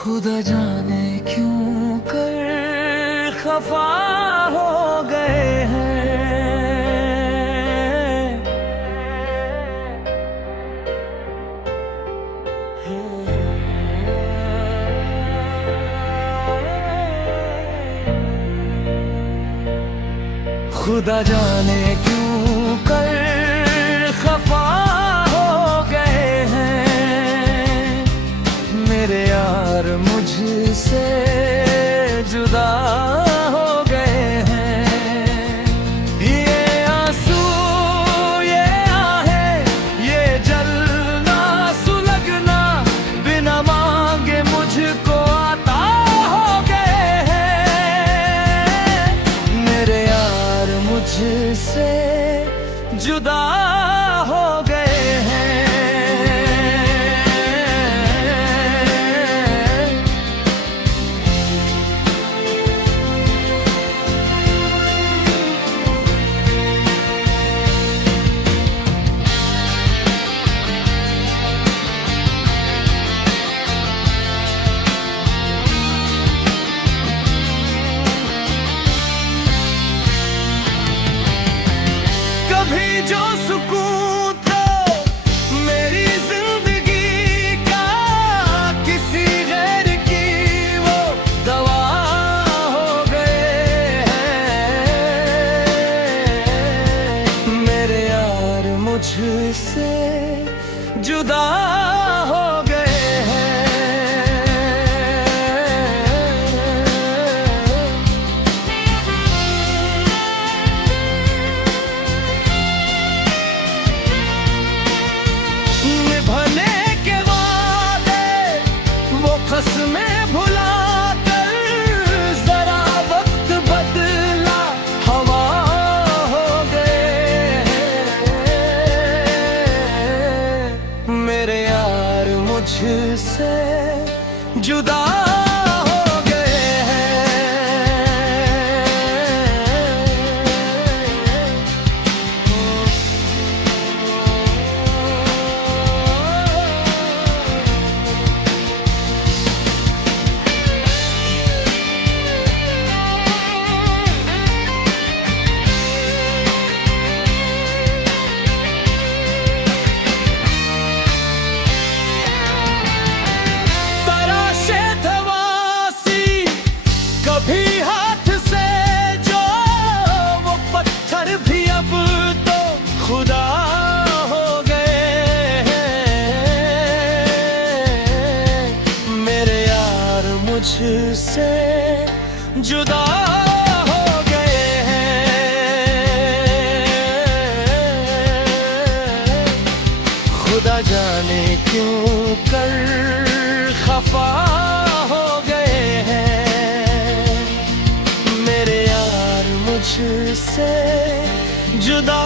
खुदा जाने क्यों कर खफा हो गए हैं। खुदा जाने क्यों कर खफा हो गए हैं। मेरे यार मुझसे जुदा हो गए हैं। ये आंसू, ये आहें, ये जलना सुलगना बिना मांगे मुझको आता हो गए हैं। मेरे यार मुझसे जुदा हो गए हैं। कभी जो सुकून था मेरी जिंदगी का, किसी गैर की वो दवा हो गए हैं। मेरे यार मुझसे जुदा हो गए हैं। निभाने के वादे वो कसमें भुला कर, जरा वक्त बदला हवा हो गए हैं। मेरे यार मुझसे जुदा हो गए हैं। तराशे धवासी कभी हाथ से जो, वो पत्थर भी अब तो खुदा हो गए हैं। मेरे यार मुझसे जुदा हो गए हैं। खुदा जाने क्यों कर खफा हो गए हैं। मेरे यार मुझसे जुदा